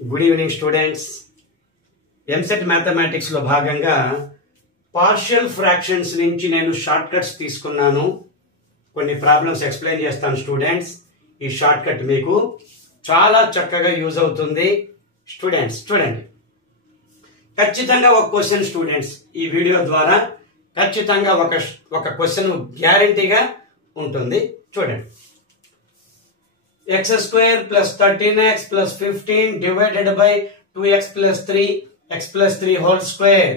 Good evening students. EAMCET mathematics లో భాగంగా partial fractions నుంచి నేను షార్ట్ కట్స్ తీసుకున్నాను. కొన్ని ప్రాబ్లమ్స్ ఎక్స్ప్లెయిన్ చేస్తాను స్టూడెంట్స్. ఈ షార్ట్ కట్ మీకు చాలా చక్కగా యూజ్ అవుతుంది స్టూడెంట్స్. చూడండి, ఖచ్చితంగా ఒక క్వశ్చన్ స్టూడెంట్స్, ఈ వీడియో ద్వారా ఖచ్చితంగా ఒక క్వశ్చన్ గ్యారంటీగా ఉంటుంది. చూడండి, x square plus 13x plus 15 divided by 2x plus 3x plus 3 whole square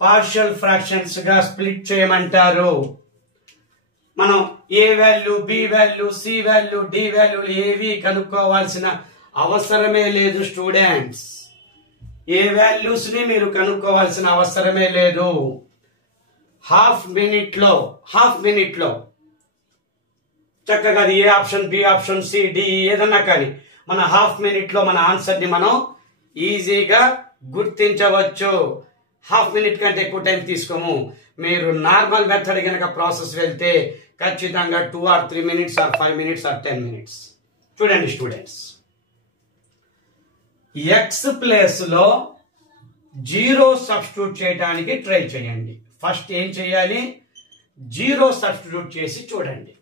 partial fractions గా స్ప్లిట్ చేయమంటారు. మనం A value, B value, C value, D వాల్యూలు ఏవి కనుక్కోవాల్సిన అవసరమే లేదు స్టూడెంట్స్. ఏ వాల్యూస్ ని మీరు కనుక్కోవాల్సిన అవసరమే లేదు. హాఫ్ మినిట్ లో చక్కగా A option, B option, C, D ఏదన్నా కానీ మన హాఫ్ మినిట్ లో మన ఆన్సర్ ని మనం ఈజీగా గుర్తించవచ్చు. హాఫ్ మినిట్ కంటే ఎక్కువ టైం తీసుకోము. మీరు నార్మల్ మెథడ్ కనుక ప్రాసెస్ వెళ్తే ఖచ్చితంగా 2 or 3 minutes or 5 minutes or 10 minutes. చూడండి స్టూడెంట్స్, ఎక్స్ ప్లేస్ లో 0 సబ్స్టిట్యూట్ చేయడానికి ట్రై చేయండి. ఫస్ట్ ఏం చేయాలి? 0 సబ్స్టిట్యూట్ చేసి చూడండి.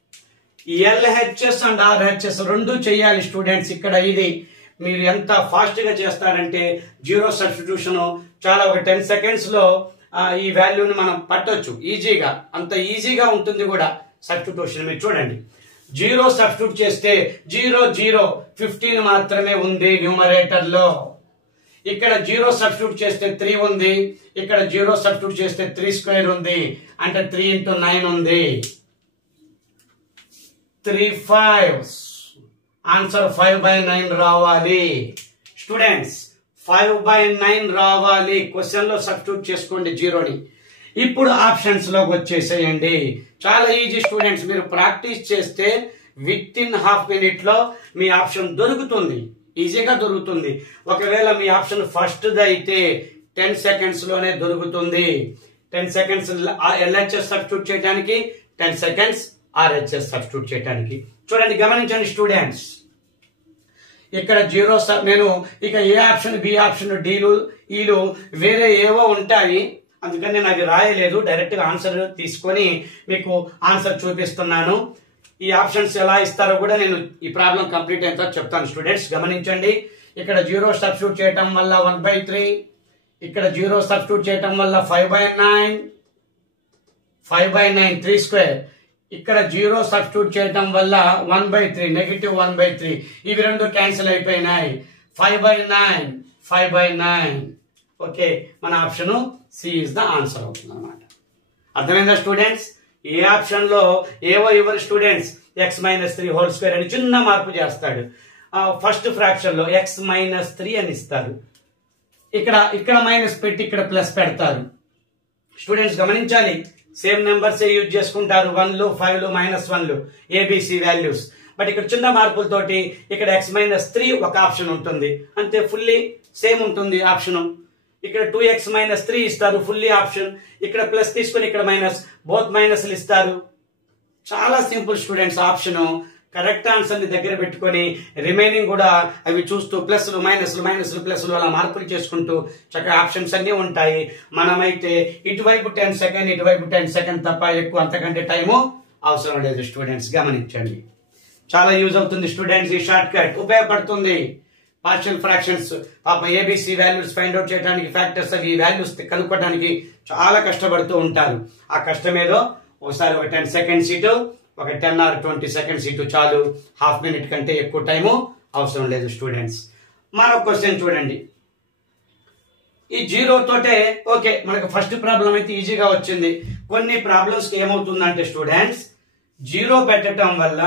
LHS అండ్ RHS రెండు చేయాలి స్టూడెంట్స్. ఇక్కడ ఇది మీరు ఎంత ఫాస్ట్ గా చేస్తారంటే 0 సబ్స్టిట్యూషన్ చాలా ఒక 10 seconds లో ఈ వాల్యూని మనం పట్టొచ్చు ఈజీగా. అంత ఈజీగా ఉంటుంది కూడా సబ్స్టిట్యూషన్. మీరు చూడండి, 0 సబ్స్టిట్యూట్ చేస్తే 0 0 15 మాత్రమే ఉంది న్యూమరేటర్ లో. ఇక్కడ 0 సబ్స్టిట్యూట్ చేస్తే 3 ఉంది. ఇక్కడ 0 సబ్స్టిట్యూట్ చేస్తే 3 స్క్వేర్ ఉంది, అంటే 3 into 9 ఉంది. 3 5s ఆన్సర్ 5/9 రావాలి స్టూడెంట్స్. 5/9 రావాలి. క్వశ్చన్ లో సబ్స్టిట్యూట్ చేసుకోండి 0ని. ఇప్పుడు ఆప్షన్స్ లోకి వచ్చేసేయండి. చాలా ఈజీ స్టూడెంట్స్. మీరు ప్రాక్టీస్ చేస్తే విత్ ఇన్ హాఫ్ మినిట్ లో మీ ఆప్షన్ దొరుకుతుంది, ఈజీగా దొరుకుతుంది. ఒకవేళ మీ ఆప్షన్ ఫస్ట్ అయితే 10 seconds లోనే దొరుకుతుంది. 10 seconds LHS సబ్స్టిట్యూట్ చేయడానికి, 10 seconds RHS సబ్స్టిట్యూట్ చేయడానికి. చూడండి, గమనించండి స్టూడెంట్స్. ఇక్కడ 0 నేను ఇక ఏ ఆప్షన్, బి ఆప్షన్, డీలు, ఈలు వేరే ఏవో ఉంటాయి, అందుకని నేను అవి రాయలేదు. డైరెక్ట్ గా ఆన్సర్ తీసుకొని మీకు ఆన్సర్ చూపిస్తున్నాను. ఈ ఆప్షన్స్ ఎలా ఇస్తారో కూడా నేను ఈ ప్రాబ్లం కంప్లీట్ అయిన తర్వాత చెప్తాను స్టూడెంట్స్. గమనించండి, ఇక్కడ 0 సబ్స్టిట్యూట్ చేయటం వల్ల 1/3, ఇక్కడ 0 సబ్స్టిట్యూట్ చేయటం వల్ల 5/9, 3 స్క్వేర్. ఇక్కడ 0 సబ్స్టిట్యూట్ చేయటం వల్ల 1/3, -1/3. ఇవి రెండు క్యాన్సిల్ అయిపోయినాయి. 5/9. ఓకే, మన option C is the answer అవుతుంది అన్నమాట. అర్థమైందా స్టూడెంట్స్? ఏ ఆప్షన్ లో ఏవో ఇవ్వరు స్టూడెంట్స్. x-3 హోల్ స్క్వేర్ అని చిన్న మార్పు చేస్తాడు. ఫస్ట్ ఫ్రాక్షన్ లో x-3 అని ఇస్తారు. ఇక్కడ మైనస్ పెట్టి ఇక్కడ ప్లస్ పెడతారు. స్టూడెంట్స్ గమనించాలి, సేమ్ నెంబర్స్ యూజ్ చేసుకుంటారు. 1లు, 5లు, -1లు ఏబిసి వాల్యూస్. బట్ ఇక్కడ చిన్న మార్పులతోటి ఇక్కడ x-3 ఒక ఆప్షన్ ఉంటుంది, అంతే. ఫుల్లీ సేమ్ ఉంటుంది ఆప్షన్. ఇక్కడ 2x-3 ఇస్తారు, ఫుల్లీ ఆప్షన్. ఇక్కడ ప్లస్ తీసుకొని ఇక్కడ మైనస్, బోత్ మైనస్లు ఇస్తారు. చాలా simple students. Option correct answer ని దగ్గర పెట్టుకొని రిమైనింగ్ కూడా అవి చూస్తూ ప్లస్లు, మైనస్లు, ప్లస్లు అలా మార్పులు చేసుకుంటూ చక్కగా ఆప్షన్స్ అన్ని ఉంటాయి. మనమైతే ఇటువైపు 10 seconds, ఇటువైపు 10 seconds తప్ప ఎక్కువ అంతకంటే టైము అవసరం లేదు స్టూడెంట్స్. గమనించండి, చాలా యూజ్ అవుతుంది స్టూడెంట్స్. ఈ షార్ట్ కట్ ఉపయోగపడుతుంది. పార్షియల్ ఫ్రాక్షన్స్ పాపం ఏబిసి వాల్యూస్ ఫైండ్ అవుట్ చేయడానికి, ఫ్యాక్టర్స్ అవి ఈ వాల్యూస్ కనుక్కోవడానికి చాలా కష్టపడుతూ ఉంటారు. ఆ కష్టం ఏదో ఒకసారి ఒక 10 seconds ఇటు, ఒక 10 or 20 seconds ఇటు చాలు. హాఫ్ మినిట్ కంటే ఎక్కువ టైము అవసరం లేదు స్టూడెంట్స్. మరొక క్వశ్చన్ చూడండి. ఈ 0 తోటే ఓకే, మనకు ఫస్ట్ ప్రాబ్లం అయితే ఈజీగా వచ్చింది. కొన్ని ప్రాబ్లమ్స్ కి ఏమవుతుందంటే స్టూడెంట్స్, 0 పెట్టడం వల్ల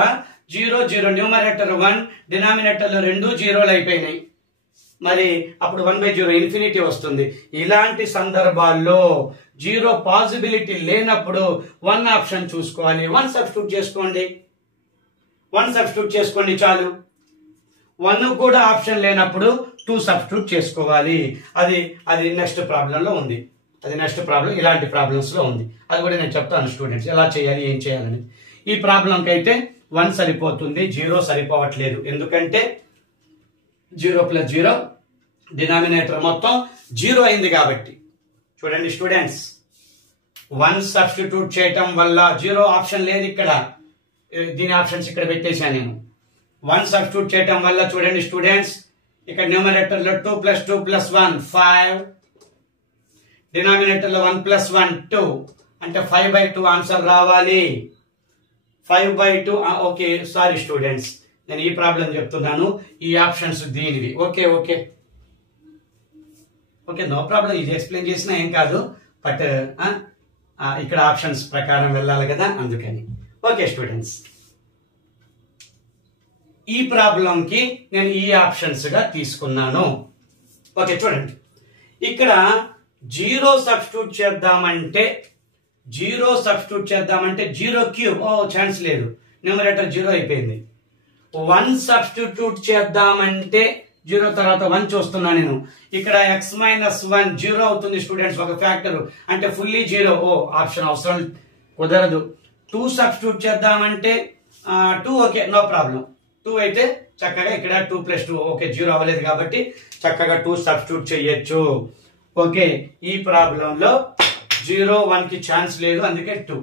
0 0 న్యూమరేటర్ 1, డినామినేటర్ లో 2 0లు అయిపోయినాయి. మరి అప్పుడు 1/0 ఇన్ఫినిటీ వస్తుంది. ఇలాంటి సందర్భాల్లో 0 పాసిబిలిటీ లేనప్పుడు 1 ఆప్షన్ చూసుకోవాలి. 1 సబ్స్టిట్యూట్ చేసుకోండి చాలు. 1 కూడా ఆప్షన్ లేనప్పుడు 2 సబ్స్టిట్యూట్ చేసుకోవాలి. అది నెక్స్ట్ ప్రాబ్లం లో ఉంది. ఇలాంటి ప్రాబ్లమ్స్ లో ఉంది. అది కూడా నేను చెప్తాను స్టూడెంట్స్ ఎలా చేయాలి, ఏం చేయాలని. ఈ ప్రాబ్లంకి అయితే 1 సరిపోతుంది, 0 సరిపోవట్లేదు. ఎందుకంటే 0 + 0 డినామినేటర్ మొత్తం 0 అయింది కాబట్టి చూడండి స్టూడెంట్స్ 1 సబ్స్టిట్యూట్ చేయటం వల్ల 0 ఆప్షన్ లేదు ఇక్కడ, దీని ఆప్షన్స్ ఇక్కడ పెట్టేశాను నేను. 1 సబ్స్టిట్యూట్ చేయటం వల్ల చూడండి స్టూడెంట్స్ ఇక్కడ న్యూమరేటర్ లో 2 + 2 + 1 5, డినామినేటర్ లో 1 + 1 2 అంటే 5/2 ఆన్సర్ రావాలి. 5/2 ఓకే సారీ స్టూడెంట్స్ నేను ఈ ప్రాబ్లం చెప్తున్నాను, ఈ ఆప్షన్స్ దీనివి. Okay okay okay no problem, ఇది ఎక్స్ప్లెయిన్ చేసినా ఏం కాదు, బట్ ఇక్కడ ఆప్షన్స్ ప్రకారం వెళ్ళాలి కదా అందుకని. ఓకే స్టూడెంట్స్ ఈ ప్రాబ్లంకి నేను ఈ ఆప్షన్స్ గా తీసుకున్నాను. ఓకే చూడండి ఇక్కడ 0 సబ్స్టిట్యూట్ చేద్దామంటే 0 క్యూబ్ ఛాన్స్ లేదు, న్యూమరేటర్ 0 అయిపోయింది. 1 సబ్స్టిట్యూట్ చేద్దామంటే 0 తర్వాత 1 చూస్తున్నా నేను, ఇక్కడ x-1 0 అవుతుంది స్టూడెంట్స్, ఒక ఫ్యాక్టర్ అంటే ఫుల్లీ 0. ఆప్షన్ అవసరం కుదరదు. 2 సబ్స్టిట్యూట్ చేద్దామంటే 2 ఓకే నో ప్రాబ్లం, 2 అయితే చక్కగా ఇక్కడ 2 + 2 ఓకే 0 అవ్వలేదు కాబట్టి చక్కగా 2 సబ్స్టిట్యూట్ చేయొచ్చు. ఓకే ఈ ప్రాబ్లంలో 0 1 కి ఛాన్స్ లేదు అందుకే 2.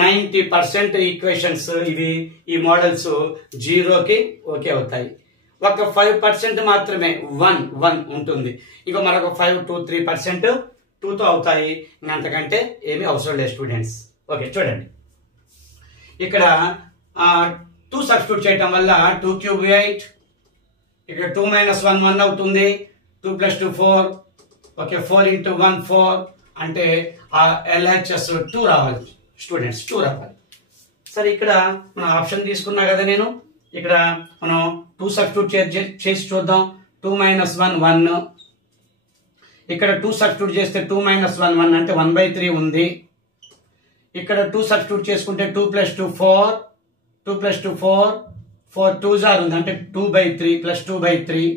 90% ఈక్వేషన్స్ ఇవి ఈ మోడల్స్ 0 కి ఓకే అవుతాయి. ఒక 5% మాత్రమే 1 ఉంటుంది, ఇంకో మరొక 5 2 3% 2 తో అవుతాయి, అంతకంటే ఏమీ అవసరం లేదు స్టూడెంట్స్. ఓకే చూడండి ఇక్కడ 2 సబ్స్టిట్యూట్ చేయటం వల్ల 2 ³ 8, ఇక్కడ 2 - 1 1 అవుతుంది, 2 + 2 4, ఓకే 4 × 1 4 అంటే LHS 2 రావాలి స్టూడెంట్స్, 2 రావాలి. సరే ఇక్కడ మనం ఆప్షన్ తీసుకున్నా కదా నేను, ఇక్కడ మనం 2 సబ్స్టిట్యూట్ చేసి చూద్దాం. 2 - 1 1, ఇక్కడ 2 సబ్స్టిట్యూట్ చేస్తే 2 - 1 1 అంటే 1/3 ఉంది. ఇక్కడ 2 సబ్స్టిట్యూట్ చేసుకుంటే 2 + 2 4, 2 + 2 4, 4 2s ఉంది అంటే 2/3 + 2/3,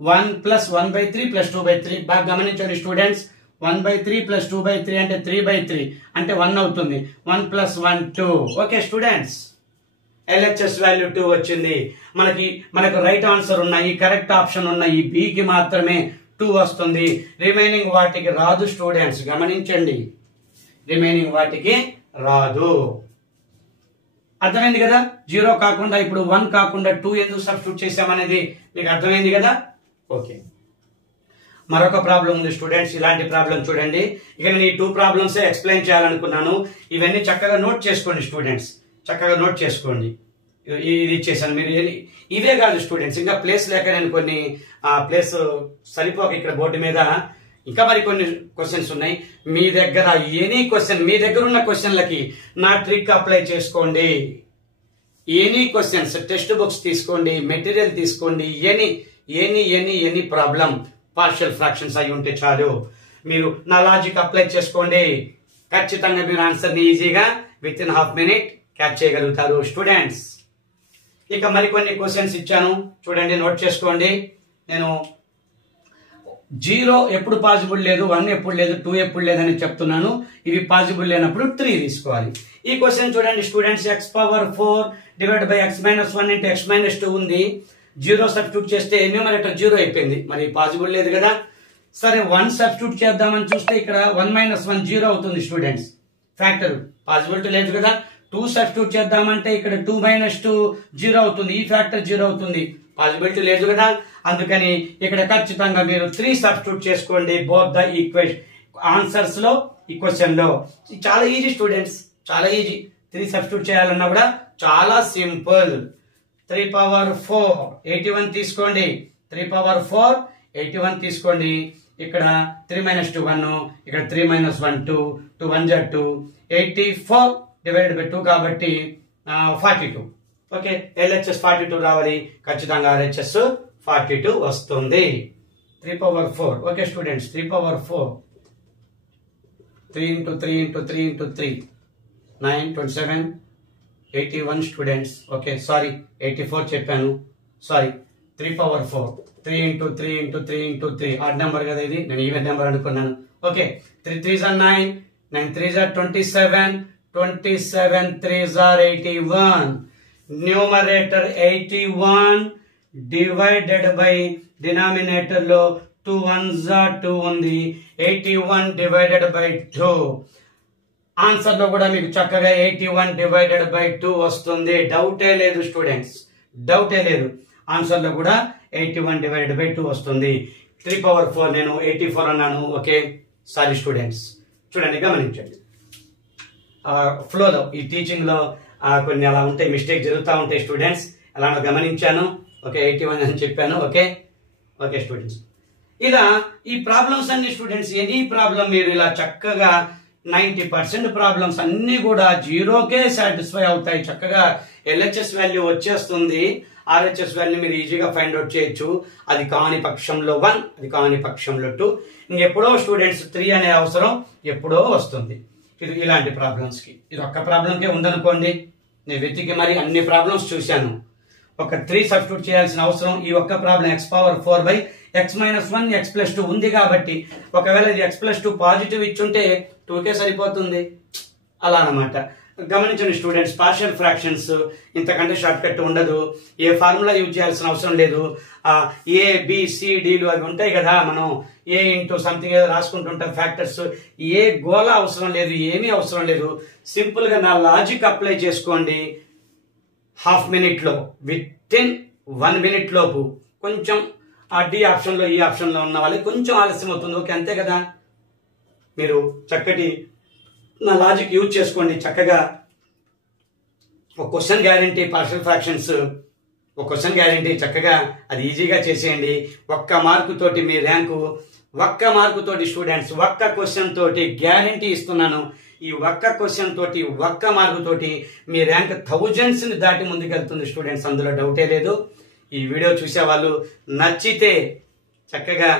1 + 1/3 + 2/3. బాగా గమనించండి స్టూడెంట్స్, 1/3 + 2/3 అంటే 3/3 అంటే 1 అవుతుంది. 1 + 1 2. ఓకే స్టూడెంట్స్ LHS వాల్యూ 2 వచ్చింది. మనకు రైట్ ఆన్సర్ ఉన్నాయి, కరెక్ట్ ఆప్షన్ ఉన్నాయి, B కి మాత్రమే 2 వస్తుంది, రిమైనింగ్ వాటికి రాదు స్టూడెంట్స్. గమనించండి రిమైనింగ్ వాటికి రాదు. అర్థమైంది కదా, 0 కాకుండా ఇప్పుడు 1 కాకుండా 2 ఎందుకు సబ్స్టిట్యూట్ చేసామనేది మీకు అర్థమైంది కదా. ఓకే మరొక ప్రాబ్లం ఉంది స్టూడెంట్స్, ఇలాంటి ప్రాబ్లం చూడండి. ఇక నేను ఈ 2 ప్రాబ్లమ్స్ ఎక్స్ప్లెయిన్ చేయాలనుకున్నాను, ఇవన్నీ చక్కగా నోట్ చేసుకోండి స్టూడెంట్స్, చక్కగా నోట్ చేసుకోండి. ఇది ఇచ్చేసాను, మీరు ఇవే కాదు స్టూడెంట్స్, ఇంకా ప్లేస్ లేక నేను కొన్ని ప్లేస్ సరిపోక ఇక్కడ బోర్డు మీద ఇంకా మరి కొన్ని క్వశ్చన్స్ ఉన్నాయి. మీ దగ్గర ఎనీ క్వశ్చన్, మీ దగ్గర ఉన్న క్వశ్చన్లకి నా ట్రిక్ అప్లై చేసుకోండి. ఎనీ క్వశ్చన్స్ టెక్స్ట్ బుక్స్ తీసుకోండి, మెటీరియల్ తీసుకోండి, ఎనీ ప్రాబ్లం పార్షియల్ ఫ్రాక్షన్స్ అయి ఉంటే చాలు, మీరు నా లాజిక్ అప్లై చేసుకోండి, ఖచ్చితంగా మీరు ఆన్సర్ ని ఈజీగా with in half minute catch చేయగలుగుతారు స్టూడెంట్స్. ఇక మరికొన్ని క్వశ్చన్స్ ఇచ్చాను చూడండి, నోట్ చేసుకోండి. నేను 0 ఎప్పుడు పాసిబుల్ లేదు, 1 ఎప్పుడు లేదు, 2 ఎప్పుడు లేదని చెప్తున్నాను. ఇవి పాసిబుల్ లేనప్పుడు 3 తీసుకోవాలి. ఈ క్వశ్చన్ చూడండి స్టూడెంట్స్, x⁴ / x - 1 × x - 2 ఉంది. 0 సబ్స్టిట్యూట్ చేస్తే న్యూమరేటర్ 0 అయిపోయింది, మరి పాసిబుల్ లేదు కదా. సరే 1 సబ్స్టిట్యూట్ చేద్దామని చూస్తే ఇక్కడ 1 - 1 0 అవుతుంది స్టూడెంట్స్, ఫ్యాక్టర్ పాసిబిలిటీ లేదు కదా. 2 సబ్స్టిట్యూట్ చేద్దామంటే ఇక్కడ 2 - 2 0 అవుతుంది, ఈ ఫ్యాక్టర్ 0 అవుతుంది, పాసిబిలిటీ లేదు కదా. అందుకని ఇక్కడ ఖచ్చితంగా మీరు 3 సబ్స్టిట్యూట్ చేసుకోండి బోత్ ద ఈక్వేషన్ ఆన్సర్స్ లో. ఈ క్వశ్చన్ లో చాలా ఈజీ స్టూడెంట్స్, చాలా ఈజీ. 3 సబ్స్టిట్యూట్ చేయాలన్నా కూడా చాలా సింపుల్. 3⁴ 81 తీసుకోండి, 3⁴ 81 తీసుకోండి. ఇక్కడ 3 - 2 1, ఇక్కడ 3 - 1 2, 2 1 2, 84 / 2 కాబట్టి 42. ఓకే LHS 42 రావాలి, ఖచ్చితంగా RHS 42 వస్తుంది. 3⁴. Okay students 3⁴ 3 × 3 × 3 × 3 9 27 81 students. Okay sorry 84 చెప్పాను, సారీ 3⁴ 3 × 3 × 3 × 3 ఆడ్ నెంబర్ కదా ఇది, నేను ఈవెన్ నెంబర్ అనుకున్నాను. Okay 3 3s are 9, 9 3s are 27, 27 3s are 81. Numerator 81, divided by denominator లో 2 1s 2 ఉంది. 81 డివైడెడ్ బై 2. ఆన్సర్ లో కూడా మీకు చక్కగా 81 డివైడెడ్ బై 2 వస్తుంది. డౌటే లేదు స్టూడెంట్స్, డౌటే లేదు. ఆన్సర్ లో కూడా 81 డివైడెడ్ బై 2 వస్తుంది. 3/4 నేను 84 అన్నాను. Okay, sorry students. చూడండి, గమనించండి. ఫ్లోలో ఈ టీచింగ్ లో కొన్ని అలా ఉంటాయి, మిస్టేక్ జరుగుతూ ఉంటాయి స్టూడెంట్స్. అలా గమనించాను. ఓకే, 81 అని చెప్పాను. ఓకే ఓకే స్టూడెంట్స్, ఇలా ఈ ప్రాబ్లమ్స్ అన్ని స్టూడెంట్స్, ఎనీ ప్రాబ్లం మీరు ఇలా చక్కగా 90% ప్రాబ్లమ్స్ అన్ని కూడా జీరోకే సాటిస్ఫై అవుతాయి. చక్కగా LHS వాల్యూ వచ్చేస్తుంది. RHS వాల్యూ మీరు ఈజీగా ఫైండ్ అవుట్ చేయొచ్చు. అది కాని పక్షంలో 1, అది కాని పక్షంలో 2. ఇంకెప్పుడో స్టూడెంట్స్ 3 అనే అవసరం ఎప్పుడో వస్తుంది. ఇది ఇలాంటి ప్రాబ్లమ్స్ కి. ఇది ఒక్క ప్రాబ్లంకే ఉందనుకోండి, నేను వెతికి మరి అన్ని ప్రాబ్లమ్స్ చూశాను. ఒక 3 సబ్స్టిట్యూట్ చేయాల్సిన అవసరం ఈ ఒక్క problem x⁴ by x - 1 x+2 ఉంది కాబట్టి, ఒకవేళ ఇది x+2 పాజిటివ్ ఇచ్చుంటే 2కే సరిపోతుంది. అలా అన్నమాట. గమనించండి స్టూడెంట్స్, పార్షియల్ ఫ్రాక్షన్స్ ఇంతకంటే షార్ట్ కట్ ఉండదు. ఏ ఫార్ములా యూజ్ చేయాల్సిన అవసరం లేదు. A B C Dలు అవి ఉంటాయి కదా, మనం A ఇంటూ సంథింగ్ ఏదో రాసుకుంటుంటాం ఫ్యాక్టర్స్. ఏ గోళ అవసరం లేదు, ఏమీ అవసరం లేదు. సింపుల్ గా నా లాజిక్ అప్లై చేసుకోండి. ½ మినిట్లో, విత్ ఇన్ 1 మినిట్ లోపు కొంచెం ఆ డి ఆప్షన్ లో ఈ ఆప్షన్ లో ఉన్న వాళ్ళకి కొంచెం ఆలస్యం అవుతుంది. ఓకే, అంతే కదా. మీరు చక్కటి నా లాజిక్ యూజ్ చేసుకోండి. చక్కగా ఒక క్వశ్చన్ గ్యారంటీ, పార్షియల్ ఫ్రాక్షన్స్ ఒక క్వశ్చన్ గ్యారంటీ, చక్కగా అది ఈజీగా చేసేయండి. ఒక్క మార్కు తోటి మీ ర్యాంకు, ఒక్క మార్కు తోటి స్టూడెంట్స్, ఒక్క క్వశ్చన్ తోటి గ్యారంటీ ఇస్తున్నాను. ఈ ఒక్క క్వశ్చన్ తోటి, ఒక్క మార్కు తోటి మీ ర్యాంక్ థౌజండ్స్ ని దాటి ముందుకెళ్తుంది స్టూడెంట్స్, అందులో డౌటే లేదు. ఈ వీడియో చూసే వాళ్ళు నచ్చితే చక్కగా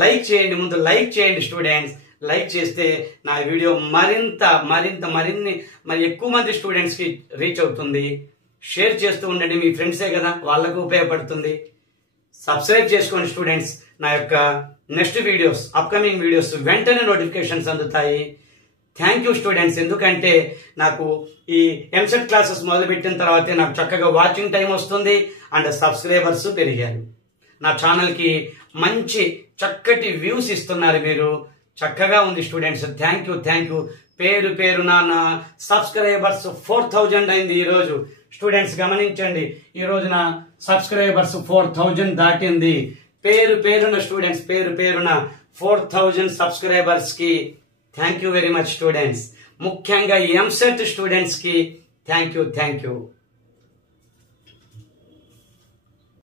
లైక్ చేయండి. ముందు లైక్ చేయండి స్టూడెంట్స్. లైక్ చేస్తే నా వీడియో మరి ఎక్కువ మంది స్టూడెంట్స్ కి రీచ్ అవుతుంది. షేర్ చేస్తూ ఉండండి, మీ ఫ్రెండ్సే కదా, వాళ్ళకు ఉపయోగపడుతుంది. సబ్స్క్రైబ్ చేసుకోండి స్టూడెంట్స్. నా యొక్క నెక్స్ట్ వీడియోస్, అప్కమింగ్ వీడియోస్ వెంటనే నోటిఫికేషన్స్ అందుతాయి. Thank you students. ఎందుకంటే నాకు ఈ ఎంసెట్ క్లాసెస్ మొదలుపెట్టిన తర్వాతే నాకు చక్కగా వాచింగ్ టైం వస్తుంది అండ్ సబ్స్క్రైబర్స్ పెరిగారు. నా ఛానల్ కి మంచి చక్కటి వ్యూస్ ఇస్తున్నారు మీరు. చక్కగా ఉంది స్టూడెంట్స్. Thank you. పేరు పేరున నా సబ్స్క్రైబర్స్ 4000 అయింది ఈ రోజు. స్టూడెంట్స్ గమనించండి, ఈ రోజున సబ్స్క్రైబర్స్ 4000 దాటింది. పేరున స్టూడెంట్స్, పేరున 4000 సబ్స్క్రైబర్స్ కి thank you very much students. ముఖ్యంగా ఎంసెట్ స్టూడెంట్స్ కి థ్యాంక్ యూ.